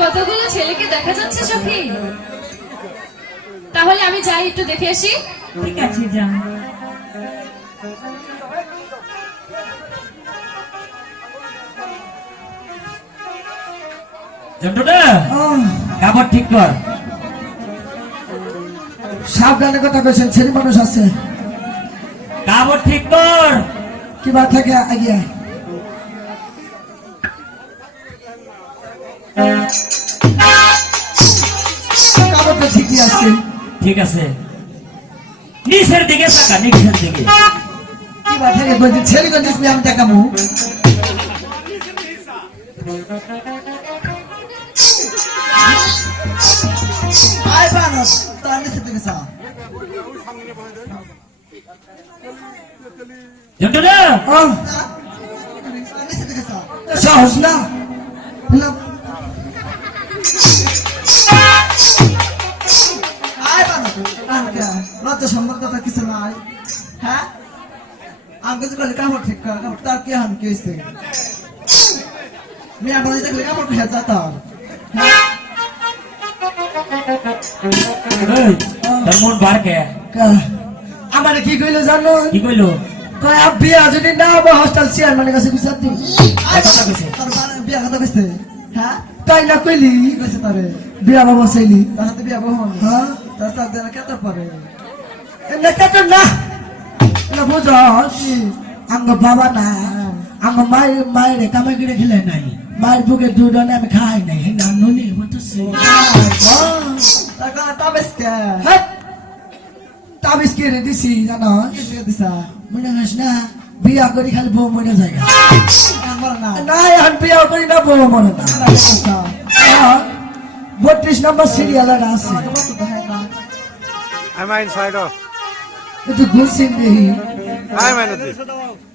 কতগুলো ছেলেকে দেখা যাচ্ছে সখী? তাহলে আমি যাই একটু দেখে আসি। ঠিক আছে যা জন্টুটা কাপড় ঠিক কর। সাবধানে কথা কইছেন ছেলে মানুষ আছে। কাপড় ঠিক কর। কিবা থাকে আগিয়া ঠিকই আছে। ঠিক আছে। নিচের দিকে থাকা নিচের দিকে। কিবা থাকে বলছি ছেলে গঞ্জিস আমি দেখাবো। আয় বানস তার নিচে থেকে সা জন্টুটা ও নিচে থেকে সা সাহস না। না লজ্জা সম্মান কথা কিছু নাই। হ্যাঁ? আমাকে যে বলে কাপড় ঠিক কর কাপড় তার কি হাম কি হয়েছে? মেয়ে বলে দেখলে কাপড় খেয়ে যেতাম তোর মন বার কে? আমার কি কইলো জানো? কি কইলো? কয় আপ বিয়া যদি না হবে হোস্টেল চেয়ারম্যানের কাছে কথা কইছে। তোর বিয়া কথা কইছে? হ্যাঁ? তাই না কইলি? কইছে তারে। বিয়া বাবা চাইলি? তার হাতে বিয়া বাবা হ্যাঁ? তার সাথে দেনা কত পারে এনে কত না। না বুঝস আঙ্গ বাবা না। আঙ্গ মায়ের মায়ের কামাই করে খেলে নাই। মায়ের বুকে দুধ আনে আমি খাই নাই। না নুনি বলতেছে হ্যাঁ। তাবিজ কে রে দিছি জানো? দিছা? মনে হাস না বিয়া করি খালি বউ মনে যায়। না। এখন বিয়া করি না বউ মনে না। বত্রিশ নম্বর সিরিয়াল আছে. একটু দেখি.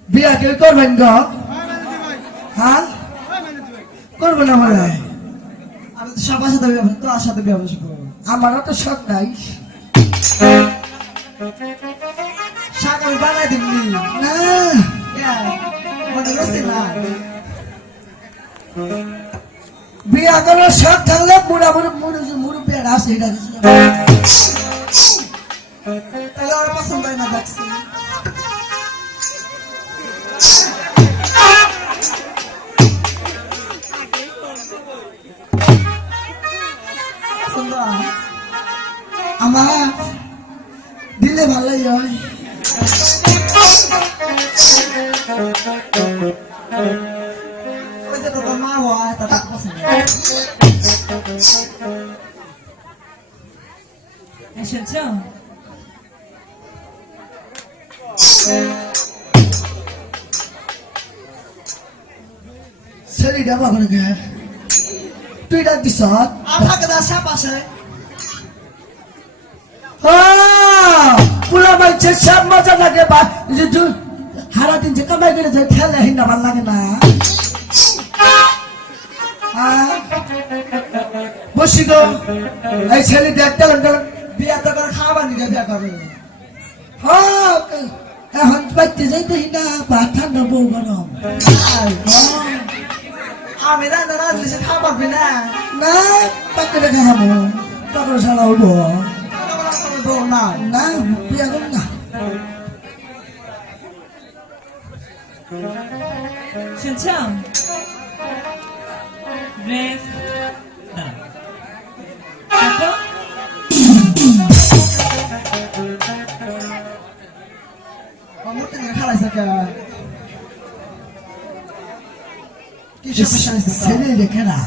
বিয়া কেউ করবেন গো? হ্যাঁ? করব না মনে হয় সবার সাথে তোর সাথে ব্যবসা করব। আমারও তো শখ নাই। শাক আমি বানাই দিবনি না। বিয়া করার শখ থাকলে মুড়া মুড়ি মুড়ি মুড়ি পেট আসে এটা তাহলে ওরা পছন্দ হয় না আমার দিলে ভালোই হয়। মা হয় এসেছ ডাবা করে গে তুই ডাক দিস আমাকে দা সাপ আসে পুরা মাইছে সাপ মজা লাগে হারা দিন যে কামাই করে খেলে হিন্দা ভালো লাগে না বসি এই ছেলে দেখতে বিয়া তো করে খাবার নিয়ে বিয়া করে এখন পাইতে যাইতে হিন্দা ভাত ঠান্ডা বউ আমি রান্না রাঁধলে সে না। না পাকে রেখে খাব। না না না। শুনছ? দাও কি সমস্যা হয়েছে ছেলে রেখে না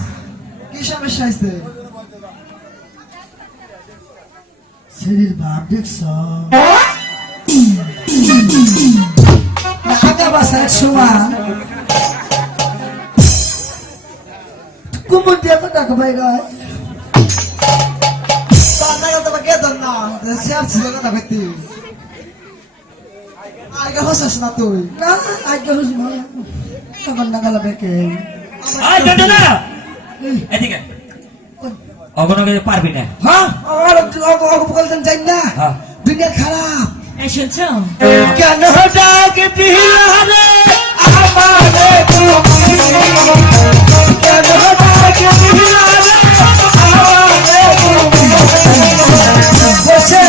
কি সমস্যা হয়েছে ছেলের বাপ দেখছ আগা কুমুর দিয়ে গায় দন না আগে তুই না আগে হস না তখন না গেল বেকে এদিকে। অগণকে পারবি না। হ্যাঁ বলতেন চাই না। হ্যাঁ। দুনিয়া খারাপ। কেন ডাক দিলে আমারে কেন ডাক দিলে আমারে বসে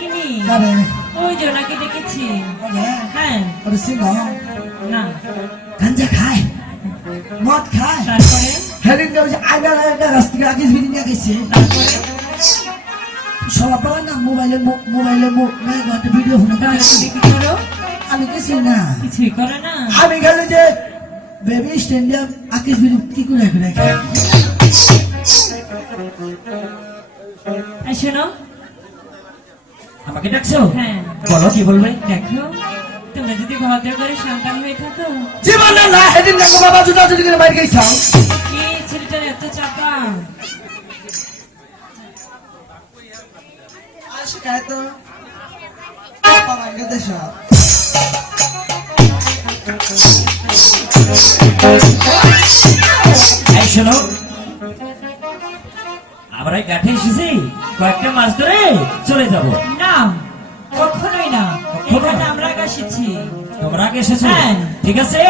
ডাকিনি ওই জোনাকে ডেকেছি। হ্যাঁ হ্যাঁ। ওরে না। গাঞ্জা খায়? মদ খায়? তারপরে? হেরিন যে আইনা আইনা গাছ থেকে আকিস গেছে তারপরে? সব আপনারা না মোবাইলে মোবাইলে মেয়ে ভিডিও ফোনে আমি কিছু না। কিছুই করে না। আমি গেলে যে বেবি স্ট্যান্ডিয়াম আকিস বিড়ি কি করে এই শোনো আমাকে ডাকছো? হ্যাঁ। বলো কি বলবে? দেখো তোমরা যদি ভদ্র করে সন্তান হয়ে থাকো। জীবন না না হেদিন না বাবা জুতা জুতি করে বাইরে গেছাও কি ছেলেটার এত চাপা। আর শিকায় তো। পাপা ভাঙ্গে দেশা এই শোনো আমরা এই কাঠে এসেছি কয়েকটা মাছ ধরে চলে যাব। না কখনোই না। এখানে আমরা এসেছি। তোমরা আগে এসেছ? হ্যাঁ। ঠিক আছে?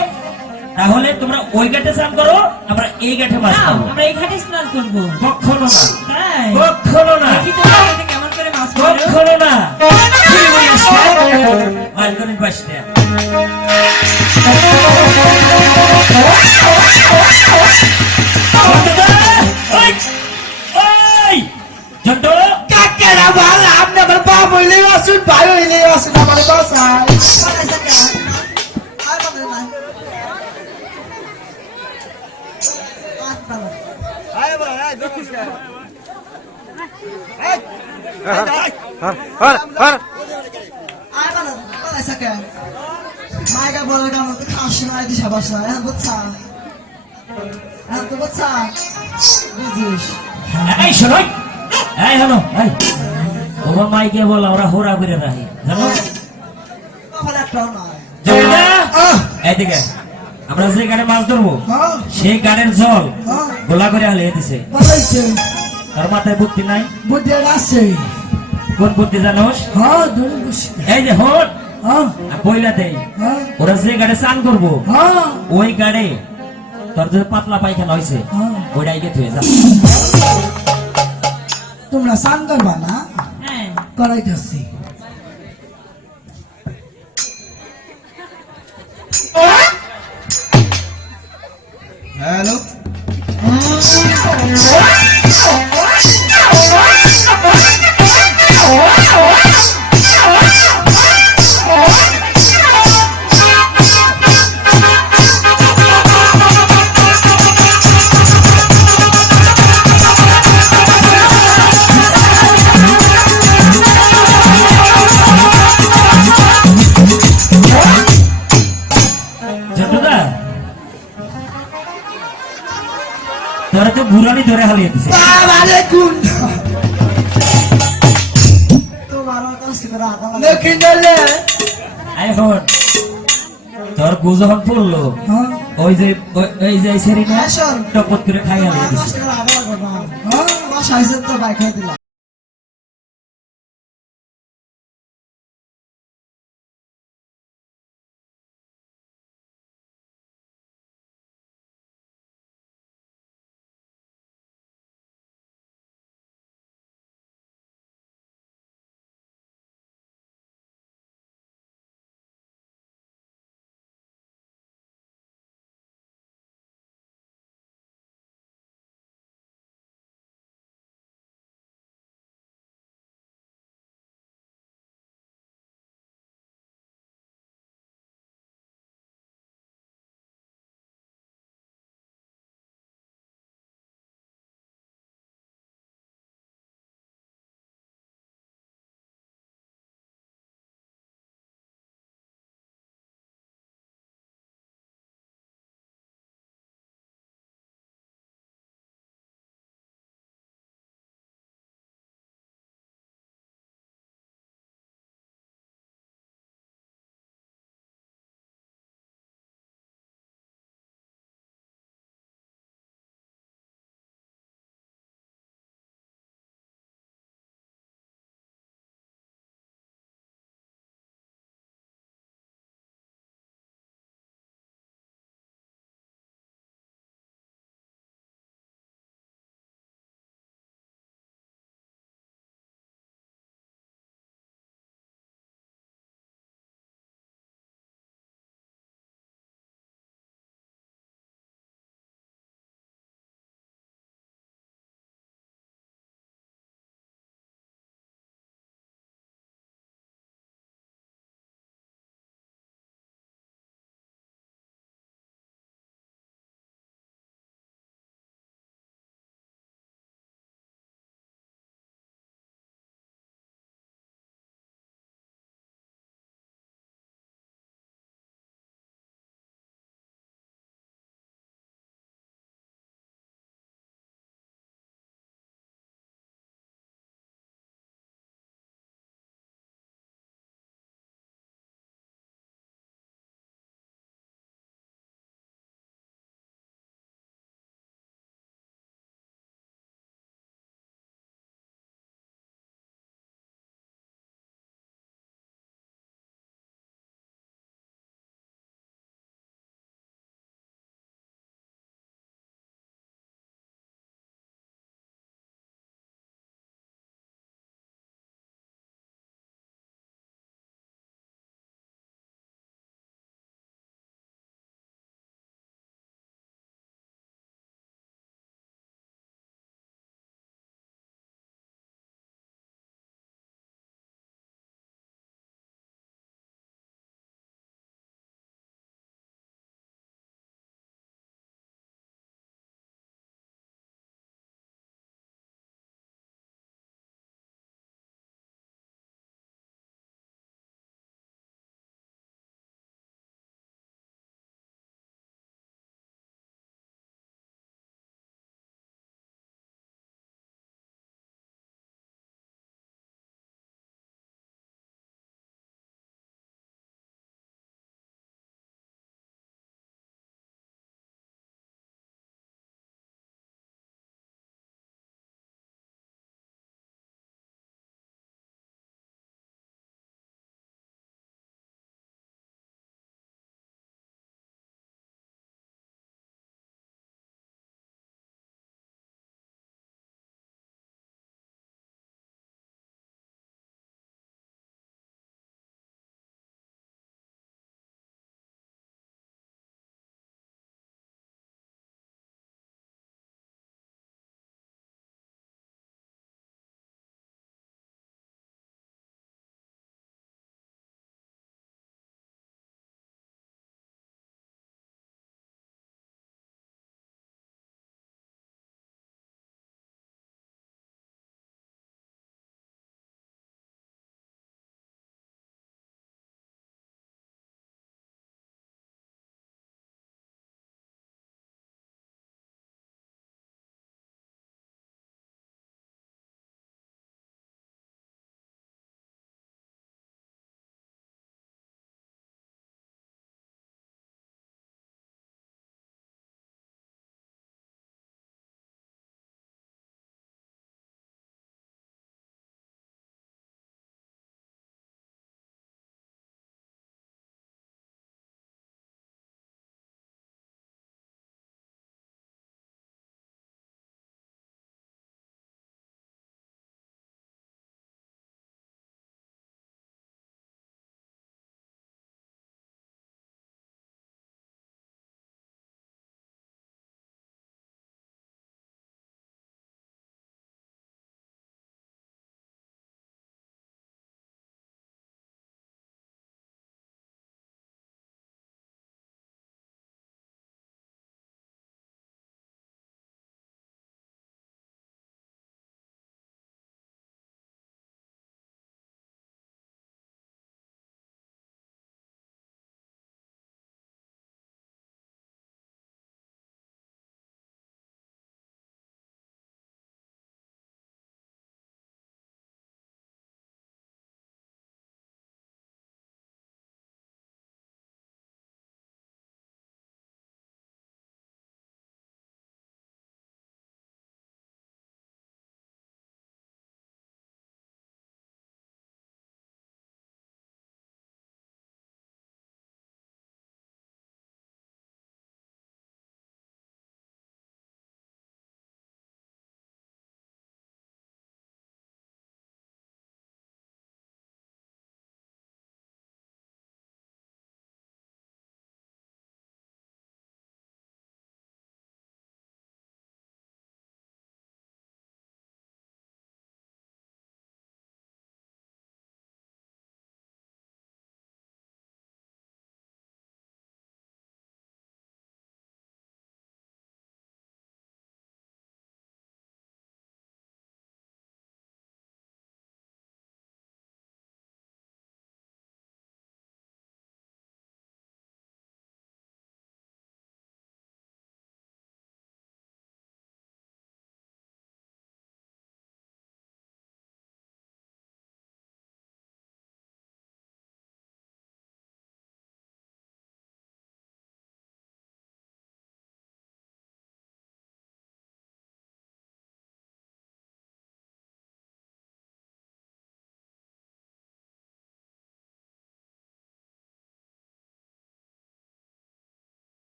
তাহলে তোমরা ওই ঘাটে স্নান করো আমরা এই ঘাটে মাছ খাব। আমরা এখানে স্নান করব। কখনো না। কখনো না। কেমন করে মাছ কখনো না। মাছ পাঁচটা জন্টু কাকেরা ভালো আপনি আমার বাপ হইলে আসুন ভাই হইলে আসুন আমার বাসায়। মাইকা বলে খাস না বুঝছা তো বুঝছা বুঝিস এই শোনো এই হলো এই। ওমা মাইকে বল ওরা হোরা করে রাখি জানো? এইদিকে। আমরা যে গাড়ি মাছ ধরবো হ্যাঁ। সেই গাড়ির জল হ্যাঁ। গোলা করে হালিয়ে দিছে। তার মাথায় বুদ্ধি নাই? বুদ্ধি আছে। কোন বুদ্ধি জানোস? হ্যাঁ এই যে হট। বইলা দেই হ্যাঁ। ওরা যে গাড়ি চান করব ওই গাড়ি তোর যে পাতলা পায়খানা হয়েছে হ্যাঁ। ওইটাই গে তুই যা। তোমরা স্নান করবা না হ্যাঁ। করাইতেছি। বুড়ানি ধরে হালিয়ে দিছে। এখন তোর গু যখন পড়ল হ্যাঁ। ওই যে ওই- যে সেরি না হ্যাঁ, টপত করে খাই হালিয়ে দিছে।